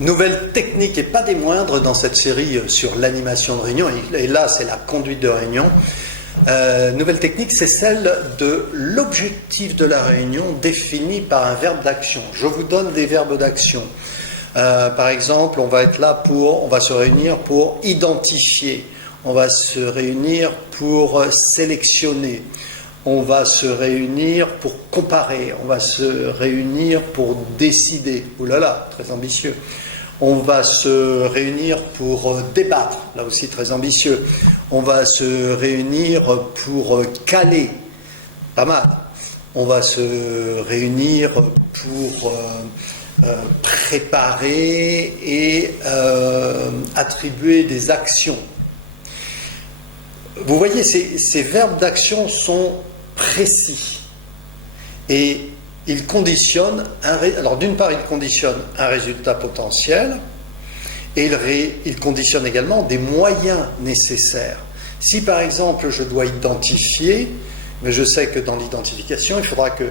Nouvelle technique et pas des moindres dans cette série sur l'animation de réunion, et là c'est la conduite de réunion. Nouvelle technique, c'est celle de l'objectif de la réunion défini par un verbe d'action. Je vous donne des verbes d'action. Par exemple, on va se réunir pour identifier, on va se réunir pour sélectionner, on va se réunir pour comparer, on va se réunir pour décider. Ouh là là, très ambitieux. On va se réunir pour débattre, là aussi très ambitieux. On va se réunir pour caler, pas mal. On va se réunir pour préparer et attribuer des actions. Vous voyez, ces verbes d'action sont précis et ils conditionnent alors d'une part, ils conditionnent un résultat potentiel et ils conditionnent également des moyens nécessaires. Si par exemple je dois identifier, mais je sais que dans l'identification, il faudra que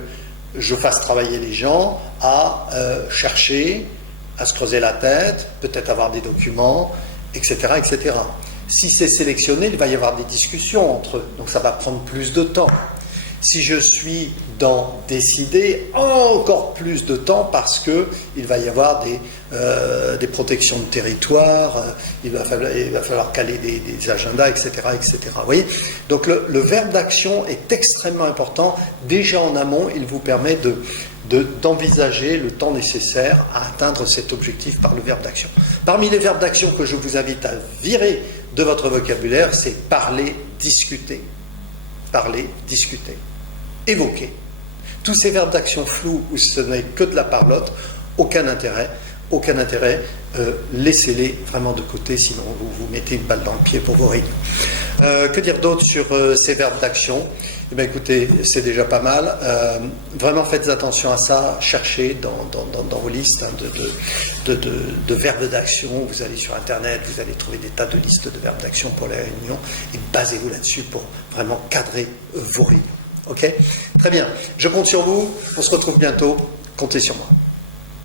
je fasse travailler les gens à chercher, à se creuser la tête, peut-être avoir des documents, etc., etc. Si c'est sélectionné, il va y avoir des discussions entre eux, donc ça va prendre plus de temps. Si je suis dans décider, encore plus de temps parce qu'il va y avoir des protections de territoire, il va falloir caler des agendas, etc., etc. Vous voyez ? Donc le verbe d'action est extrêmement important. Déjà en amont, il vous permet d'envisager le temps nécessaire à atteindre cet objectif par le verbe d'action. Parmi les verbes d'action que je vous invite à virer de votre vocabulaire, c'est parler, discuter. Parler, discuter. Évoquer. Tous ces verbes d'action flous où ce n'est que de la parlotte, aucun intérêt, laissez-les vraiment de côté, sinon vous vous mettez une balle dans le pied pour vos réunions. Que dire d'autre sur ces verbes d'action ? Eh bien, écoutez, c'est déjà pas mal. Vraiment faites attention à ça, cherchez dans vos listes de verbes d'action. Vous allez sur Internet, vous allez trouver des tas de listes de verbes d'action pour les réunions et basez-vous là-dessus pour vraiment cadrer vos réunions. Ok ? Très bien. Je compte sur vous. On se retrouve bientôt. Comptez sur moi.